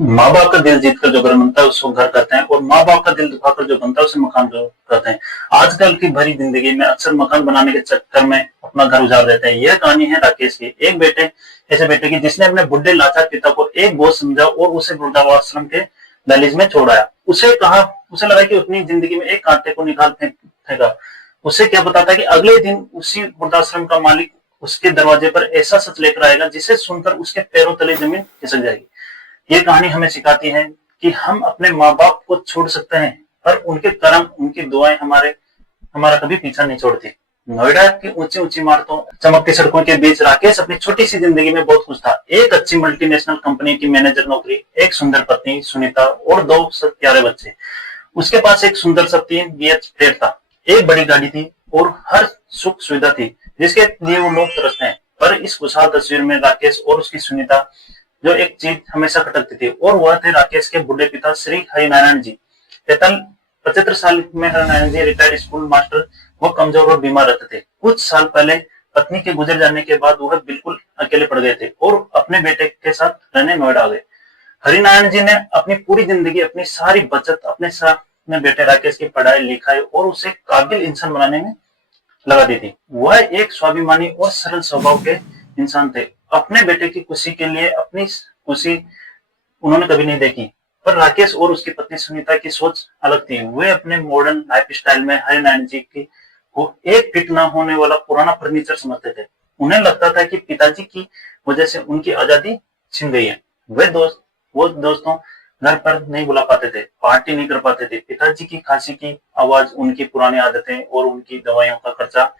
माँ बाप का दिल जीतकर जो घर बनता है उसको घर कहते हैं, और माँ बाप का दिल दुखाकर जो बनता है उसे मकान कहते हैं। आजकल की भरी जिंदगी में अक्सर मकान बनाने के चक्कर में अपना घर उजाड़ देते हैं। यह कहानी है राकेश की, एक बेटे ऐसे बेटे की जिसने अपने बुढ़े लाचार पिता को एक बोझ समझा और उसे वृद्धाश्रम के दहलीज में छोड़ाया। उसे लगा कि अपनी जिंदगी में एक कांटे को निकाल फेंका। उसे क्या पता था कि अगले दिन उसी वृद्धाश्रम का मालिक उसके दरवाजे पर ऐसा सच लेकर आएगा जिसे सुनकर उसके पैरों तले जमीन खिसक जाएगी। ये कहानी हमें सिखाती है कि हम अपने माँ बाप को छोड़ सकते हैं, पर उनके कर्म, उनकी दुआएं हमारा कभी पीछा नहीं छोड़ती। नोएडा की ऊंची ऊंची इमारतों, चमकती सड़कों के बीच राकेश अपनी छोटी सी जिंदगी में बहुत खुश था। एक अच्छी मल्टीनेशनल कंपनी की मैनेजर नौकरी, एक सुंदर पत्नी सुनीता और दो प्यारे बच्चे। उसके पास एक सुंदर सा 3 BH फ्लैट था, एक बड़ी गाड़ी थी और हर सुख सुविधा थी जिसके लिए वो लोग तरसते हैं। पर इस खुशहाल तस्वीर में राकेश और उसकी सुनीता जो एक चीज हमेशा खटकती थी, और वह थे राकेश के बुढ़े पिता श्री हरिनारायण जी। 75 साल में हरिनारायण जी रिटायर्ड स्कूल मास्टर। वो कमजोर और बीमार रहते थे। कुछ साल पहले पत्नी के गुजर जाने के बाद वह बिल्कुल अकेले पड़ गए थे और अपने बेटे के साथ रहने नोएडा आ गए। हरिनारायण जी ने अपनी पूरी जिंदगी, अपनी सारी बचत अपने साथ में बेटे राकेश की पढ़ाई लिखाई और उसे काबिल इंसान बनाने में लगा दी थी। वह एक स्वाभिमानी और सरल स्वभाव के इंसान थे। अपने बेटे की खुशी के लिए अपनी खुशी उन्होंने कभी नहीं देखी। पर राकेश और उसकी पत्नी सुनीता की सोच अलग थी। वे अपने मॉडर्न लाइफ स्टाइल में हरिनारायण जी की को एक फिट ना होने वाला पुराना फर्नीचर समझते थे। उन्हें लगता था कि पिताजी की वजह से उनकी आजादी छिन गई है। वो दोस्तों घर पर नहीं बुला पाते थे, पार्टी नहीं कर पाते थे। पिताजी की खांसी की आवाज, उनकी पुरानी आदतें और उनकी दवाइयों का खर्चा,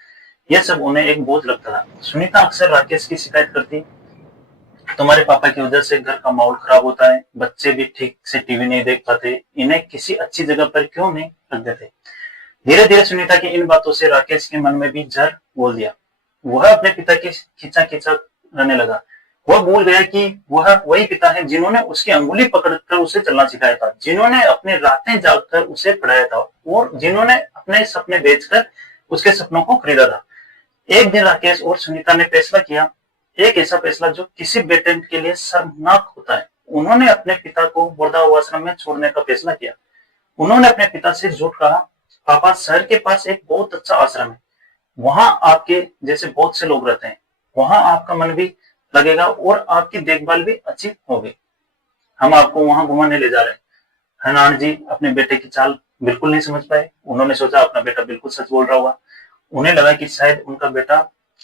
यह सब उन्हें एक बोझ लगता था। सुनीता अक्सर राकेश की शिकायत करती, तुम्हारे पापा की वजह से घर का माहौल खराब होता है, बच्चे भी ठीक से टीवी नहीं देख पाते, इन्हें किसी अच्छी जगह पर क्यों नहीं रख देते। धीरे धीरे सुनीता की इन बातों से राकेश के मन में भी जहर बोल दिया। वह अपने पिता की खींचा खींचा रहने लगा। वह भूल गया कि वह वही पिता है जिन्होंने उसकी अंगुली पकड़कर उसे चलना सिखाया था, जिन्होंने अपनी रातें जागकर उसे पढ़ाया था और जिन्होंने अपने सपने बेचकर उसके सपनों को खरीदा था। एक दिन राकेश और सुनीता ने फैसला किया, एक ऐसा फैसला जो किसी बेटे के लिए शर्मनाक होता है। उन्होंने अपने पिता को वृद्धाश्रम में छोड़ने का फैसला किया। उन्होंने अपने पिता से झूठ कहा, पापा शहर के पास एक बहुत अच्छा आश्रम है, वहां आपके जैसे बहुत से लोग रहते हैं, वहां आपका मन भी लगेगा और आपकी देखभाल भी अच्छी होगी, हम आपको वहां घुमाने ले जा रहे हैं। हरनान जी अपने बेटे की चाल बिल्कुल नहीं समझ पाए। उन्होंने सोचा अपना बेटा बिल्कुल सच बोल रहा होगा। उन्हें लगा कि शायद उनका बेटा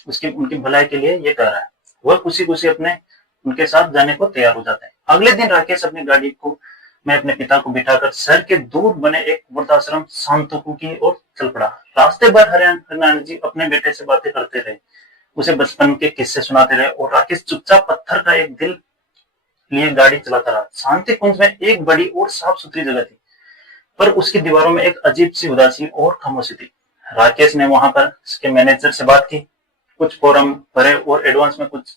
उनकी भलाई के लिए ये कह रहा है। वह खुशी खुशी अपने उनके साथ जाने को तैयार हो जाते हैं। अगले दिन राकेश अपनी गाड़ी को मैं अपने पिता को बिठाकर शहर के दूर बने एक वृद्धाश्रम सांतोकू की ओर चल पड़ा। रास्ते भर हरिनारायण जी अपने बेटे से बातें करते रहे, उसे बचपन के किस्से सुनाते रहे और राकेश चुपचाप पत्थर का एक दिल लिए गाड़ी चलाता रहा। शांति कुंज में एक बड़ी और साफ सुथरी जगह थी, पर उसकी दीवारों में एक अजीब सी उदासी और खामोशी थी। राकेश ने वहां पर उसके मैनेजर से बात की, कुछ फॉर्म भरे और एडवांस में कुछ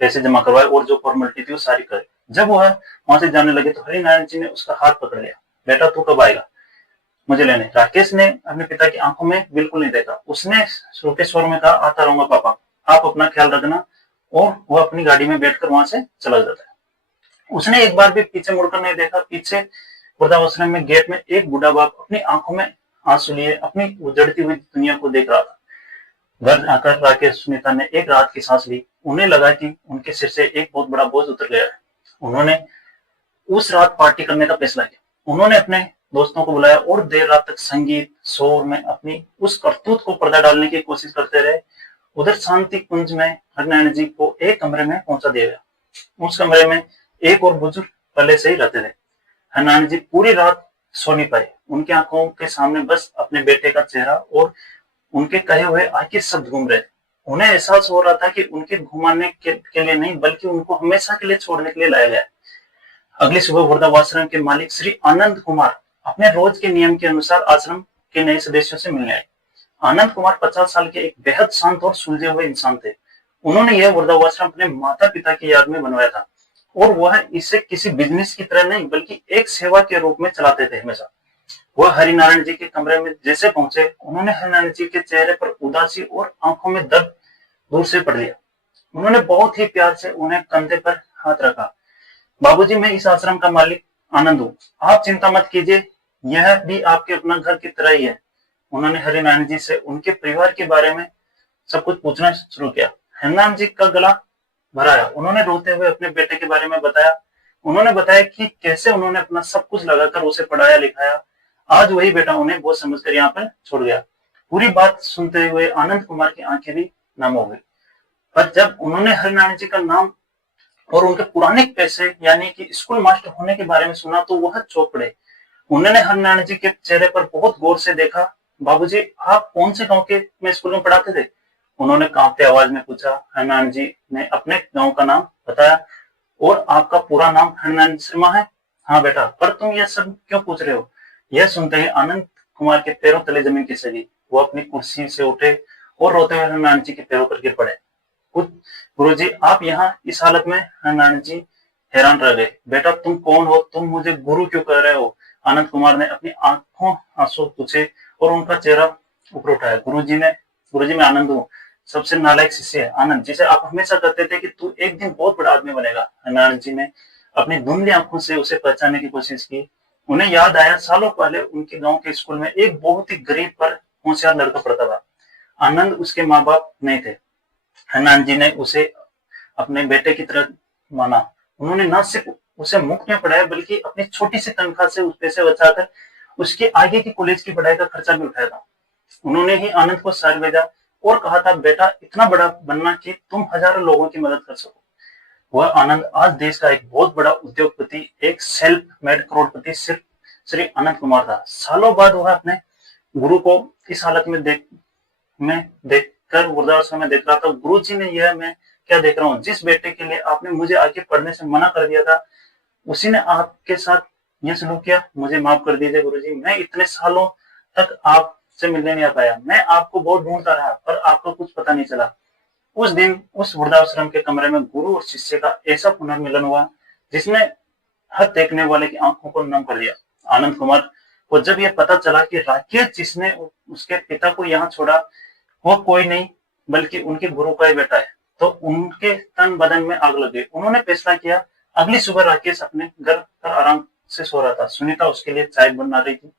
पैसे जमा करवाए और जो फॉर्मेलिटी थी वो सारी करे। जब वह वहां से जाने लगे तो हरिनारायण जी ने उसका हाथ पकड़ लिया, बेटा तू कब आएगा मुझे लेने। राकेश ने अपने पिता की आंखों में बिल्कुल नहीं देखा। उसने रोके स्वर में कहा, आता रहूंगा पापा, आप अपना ख्याल रखना। और वह अपनी गाड़ी में बैठकर वहां से चला जाता है। उसने एक बार भी पीछे मुड़कर नहीं देखा। पीछे वृद्धाश्रम में गेट में एक बूढ़ा बाप अपनी आंखों में आंसू लिए अपनी उजड़ती हुई दुनिया को देख रहा था। घर आकर राकेश सुनीता ने एक रात की सांस ली। उन्हें लगा कि उनके सिर से एक बहुत बड़ा बोझ उतर गया है। उन्होंने उस रात पार्टी करने का फैसला किया। उन्होंने अपने दोस्तों को बुलाया और देर रात तक संगीत शोर में अपनी उस करतूत को पर्दा डालने की कोशिश करते रहे। उधर शांति कुंज में हरिनारायण जी को एक कमरे में पहुंचा दिया गया। उस कमरे में एक और बुजुर्ग पहले से ही रहते थे। हरिनारायण जी पूरी रात सो नहीं पाए। उनकी आंखों के सामने बस अपने बेटे का चेहरा और उनके कहे हुए आके शब्द घूम रहे थे। उन्हें एहसास हो रहा था कि उनके घुमाने के लिए नहीं, बल्कि उनको हमेशा के लिए छोड़ने के लिए लाया गया। अगली सुबह वृद्धाश्रम के मालिक श्री आनंद कुमार अपने रोज के नियम के अनुसार आश्रम के नए सदस्यों से मिलने आए। आनंद कुमार 50 साल के एक बेहद शांत और सुलझे हुए इंसान थे। उन्होंने यह वृद्धाश्रम अपने माता पिता की याद में बनवाया था और वह इसे किसी बिजनेस की तरह नहीं बल्कि एक सेवा के रूप में चलाते थे। हमेशा वह हरिनारायण जी के कमरे में जैसे पहुंचे, उन्होंने हरिनारायण जी के चेहरे पर उदासी और आंखों में दर्द दूर से पढ़ लिया। उन्होंने बहुत ही प्यार से उन्हें कंधे पर हाथ रखा। बाबूजी, मैं इस आश्रम का मालिक आनंद हूँ, आप चिंता मत कीजिए, यह भी आपके अपना घर की तरह ही है। उन्होंने हरिनारायण जी से उनके परिवार के बारे में सब कुछ पूछना शुरू किया। हरिनारायण जी का गला भर आया। उन्होंने रोते हुए अपने बेटे के बारे में बताया। उन्होंने बताया कि कैसे उन्होंने अपना सब कुछ लगाकर उसे पढ़ाया लिखाया। आज वही बेटा उन्हें बहुत समझकर यहाँ पर छोड़ गया। पूरी बात सुनते हुए आनंद कुमार की आंखें भी नम हो गई। पर जब उन्होंने हरिनारायण जी का नाम और उनके पुराने पैसे यानी कि स्कूल मास्टर होने के बारे में सुना तो वह चौंक पड़े। उन्होंने हरिनारायण जी के चेहरे पर बहुत गौर से देखा। बाबूजी, आप कौन से गांव के में स्कूल में पढ़ाते थे? उन्होंने कांपते आवाज में पूछा। हरिनारायण जी ने अपने गांव का नाम बताया। और आपका पूरा नाम हरिनारायण शर्मा है? हाँ बेटा, पर तुम यह सब क्यों पूछ रहे हो? यह सुनते ही आनंद कुमार के पैरों तले जमीन खिसक गई। वो अपनी कुर्सी से उठे और रोते हुए हरिनारायण जी के पैरों पर गिर पड़े। गुरुजी, आप यहाँ इस हालत में? हरिनारायण जी हैरान रह गए। बेटा, तुम कौन हो? तुम मुझे गुरु क्यों कह रहे हो? आनंद कुमार ने अपनी आंखों आंसू पूछे और उनका चेहरा ऊपर उठाया। गुरुजी मैं आनंद हूँ, सबसे नालायक शिष्य है आनंद, जिसे आप हमेशा कहते थे कि तू एक दिन बहुत बड़ा आदमी बनेगा। हरिनारायण जी ने अपनी धुंधली आंखों से उसे पहचानने की कोशिश की। उन्हें याद आया सालों पहले उनके गांव के स्कूल में एक बहुत ही गरीब पर होशियार लड़का पढ़ता था। आनंद उसके माँ बाप नहीं थे। हरिनारायण जी ने उसे अपने बेटे की तरह माना। उन्होंने न सिर्फ उसे मुफ्त में पढ़ाया बल्कि अपनी छोटी सी तनख्वाह से उस पैसे बचाकर उसके आगे की कॉलेज की पढ़ाई का खर्चा भी उठाया था। उन्होंने ही आनंद को शहर भेजा और कहा था, बेटा इतना बड़ा बनना कि तुम हजारों लोगों की मदद कर सको। वह आनंद आज देश का एक बहुत बड़ा उद्योगपति, एक सेल्फ मेड करोड़पति सिर्फ श्री आनंद कुमार था। सालों बाद वह अपने गुरु को इस हालत में देखकर वृद्धाश्रम में देख रहा था। गुरु जी ने यह मैं क्या देख रहा हूँ? जिस बेटे के लिए आपने मुझे आगे पढ़ने से मना कर दिया था उसी ने आपके साथ यह सलूक किया। मुझे माफ कर दीजिए गुरुजी, मैं इतने सालों तक आपसे मिलने नहीं आ पाया। मैं आपको बहुत ढूंढता रहा पर आपको कुछ पता नहीं चला। उस दिन उस वृद्धाश्रम के कमरे में गुरु और शिष्य का ऐसा पुनर्मिलन हुआ जिसने हर देखने वाले की आंखों को नम कर दिया। आनंद कुमार को जब यह पता चला कि राकेश जिसने उसके पिता को यहाँ छोड़ा वो कोई नहीं बल्कि उनके गुरु का ही बेटा है, तो उनके तन बदन में आग लग गई। उन्होंने फैसला किया। अगली सुबह राकेश अपने घर पर आराम से सो रहा था। सुनीता उसके लिए चाय बना रही थी।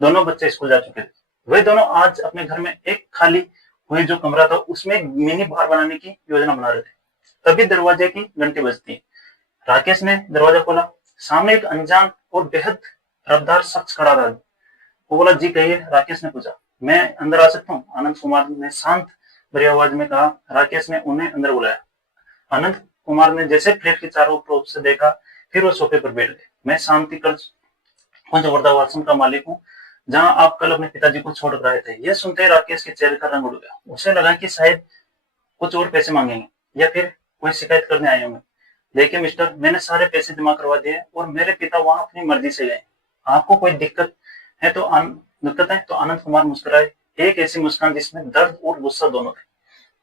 दोनों बच्चे स्कूल जा चुके थे। वे दोनों आज अपने घर में एक खाली हुई जो कमरा था उसमें एक मिनी बार बनाने की योजना बना रहे थे। तभी दरवाजे की घंटी बजती। राकेश ने दरवाजा खोला। सामने एक अनजान और बेहद रफ्तार शख्स खड़ा था। वो बोला, जी कहिए। राकेश ने पूछा। मैं अंदर आ सकता हूँ? आनंद कुमार ने शांत भरी आवाज में कहा। राकेश ने उन्हें अंदर बुलाया। आनंद कुमार ने जैसे प्लेट के चारों तरफ से देखा फिर वो सोफे पर बैठ गए। मैं शांति कर कुंज वृद्धाश्रम का मालिक हूँ जहाँ आप कल अपने पिताजी को छोड़ कर आए थे। यह सुनते ही राकेश के चेहरे का रंग उड़ गया। उसे लगा कि शायद कुछ और पैसे मांगेंगे या फिर कोई शिकायत करने आए होंगे। देखिए मिस्टर, मैंने सारे पैसे जमा करवा दिए और मेरे पिता वहां अपनी मर्जी से गए। आपको कोई दिक्कत है तो आनंद कुमार मुस्कुराए, एक ऐसी मुस्कान जिसमें दर्द और गुस्सा दोनों थे।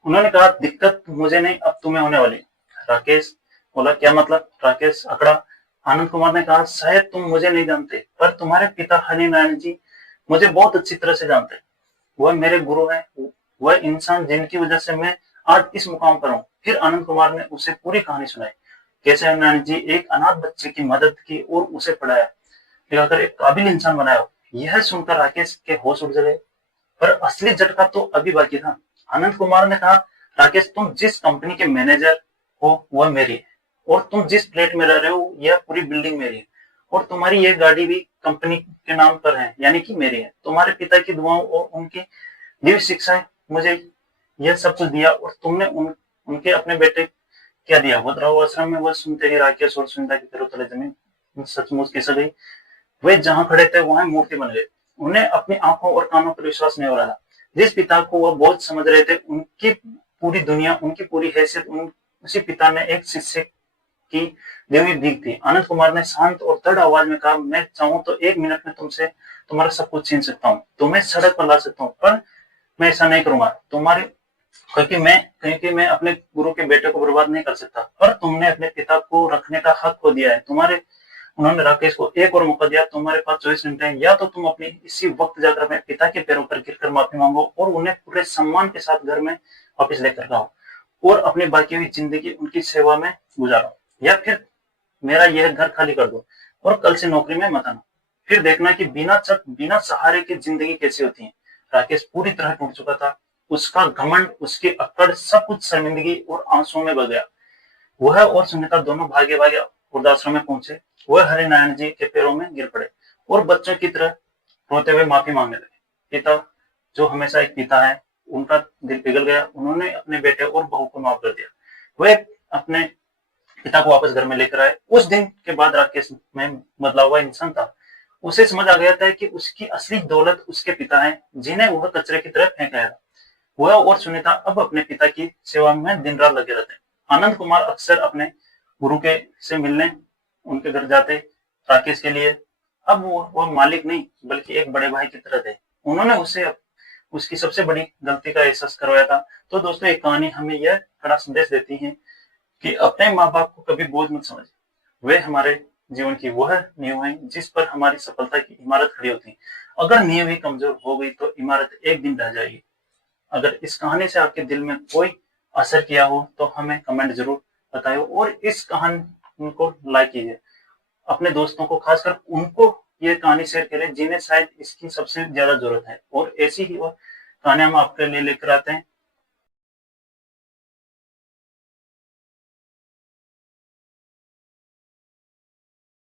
उन्होंने कहा, दिक्कत मुझे नहीं अब तुम्हें होने वाली। राकेश बोला, क्या मतलब? राकेश अकड़ा। आनंद कुमार ने कहा, शायद तुम मुझे नहीं जानते पर तुम्हारे पिता हरिनारायण जी मुझे बहुत अच्छी तरह से जानते हैं। वह मेरे गुरु हैं, वह इंसान जिनकी वजह से मैं आज इस मुकाम पर हूँ। फिर आनंद कुमार ने उसे पूरी कहानी सुनाई। कैसे हरिनारायण जी एक अनाथ बच्चे की मदद की और उसे पढ़ाया लिखाकर एक काबिल इंसान बनाया। यह सुनकर राकेश के होश उड़ गए। पर असली झटका तो अभी बाकी था। आनंद कुमार ने कहा, राकेश तुम जिस कंपनी के मैनेजर हो वह मेरी है और तुम जिस फ्लैट में रह रहे हो यह पूरी बिल्डिंग मेरी है और तुम्हारी यह गाड़ी भी कंपनी के नाम पर है यानी कि मेरी है। तुम्हारे पिता की दुआओं और उनकी दिव्य शिक्षाएं मुझे यह सब कुछ दिया और तुमने उनके अपने बेटे क्या दिया। वृद्धाश्रम में वह सुनते ही राकेश और सुनीता की पैरों तले जमीन सचमुच खिसक गई। वे जहां खड़े थे वहां मूर्ति बन गए। उन्हें अपनी आंखों और कानों पर विश्वास नहीं हो रहा था। जिस पिता को वह बहुत समझ रहे थे उनकी पूरी दुनिया, उनकी पूरी हैसियत उसी पिता ने एक शिष्य की देवी भीख थी। आनंद कुमार ने शांत और दृढ़ आवाज में कहा, मैं चाहूं तो 1 मिनट में तुमसे तुम्हारा सब कुछ छीन सकता हूँ, तुम्हें सड़क पर ला सकता हूँ, पर मैं ऐसा नहीं करूंगा तुम्हारे क्योंकि मैं अपने गुरु के बेटे को बर्बाद नहीं कर सकता। पर तुमने अपने पिता को रखने का हक खो दिया है। उन्होंने राकेश को एक और मौका दिया। तुम्हारे पास 24 घंटे हैं, या तो तुम अपनी इसी वक्त जाकर अपने पिता के पैरों पर गिरकर माफी मांगो और उन्हें पूरे सम्मान के साथ घर में वापस लेकर आओ और अपनी बाकी हुई जिंदगी उनकी सेवा में गुजारो, या फिर मेरा यह घर खाली कर दो और कल से नौकरी में मत आना। फिर देखना कि बिना सहारे की जिंदगी कैसी होती है। राकेश पूरी तरह टूट चुका था। उसका घमंड, उसकी अकड़, सब कुछ शर्मिंदगी और आंसुओं में बह गया। वह और सुनीता दोनों भागे भागे वृद्धाश्रम में पहुंचे। वह हरि नारायण जी के पैरों में गिर पड़े और बच्चों की तरह रोते हुए माफी मांगने लगे। पिता, जो हमेशा एक पिता है, उनका दिल पिघल गया। उन्होंने अपने बेटे और बहू को माफ कर दिया। वह अपने पिता को वापस घर में लेकर आए। उस दिन के बाद राकेश में बदला हुआ इंसान था। उसे समझ आ गया था कि उसकी असली दौलत उसके पिता हैं, जिन्हें वह कचरे की तरह फेंक आया था। वह और सुनीता अब अपने पिता की सेवा में दिन रात लगे रहते। आनंद कुमार अक्सर अपने गुरु के से मिलने उनके घर जाते राकेश के लिए। अब वो मालिक नहीं बल्कि एक बड़े भाई की तरह थे। उन्होंने उसे उसकी सबसे बड़ी गलती का एहसास करवाया था। तो दोस्तों, एक कहानी हमें यह बड़ा संदेश देती है कि अपने माँ बाप को कभी बोझ मत समझ। वे हमारे जीवन की वह नींव है जिस पर हमारी सफलता की इमारत खड़ी होती है। अगर नींव ही कमजोर हो गई तो इमारत एक दिन ढह जाएगी। अगर इस कहानी से आपके दिल में कोई असर किया हो तो हमें कमेंट जरूर बताइए और इस कहानी को लाइक कीजिए। अपने दोस्तों को, खासकर उनको ये कहानी शेयर करें जिन्हें शायद इसकी सबसे ज्यादा जरूरत है। और ऐसी ही और कहानियां हम आपके लिए लेकर आते हैं।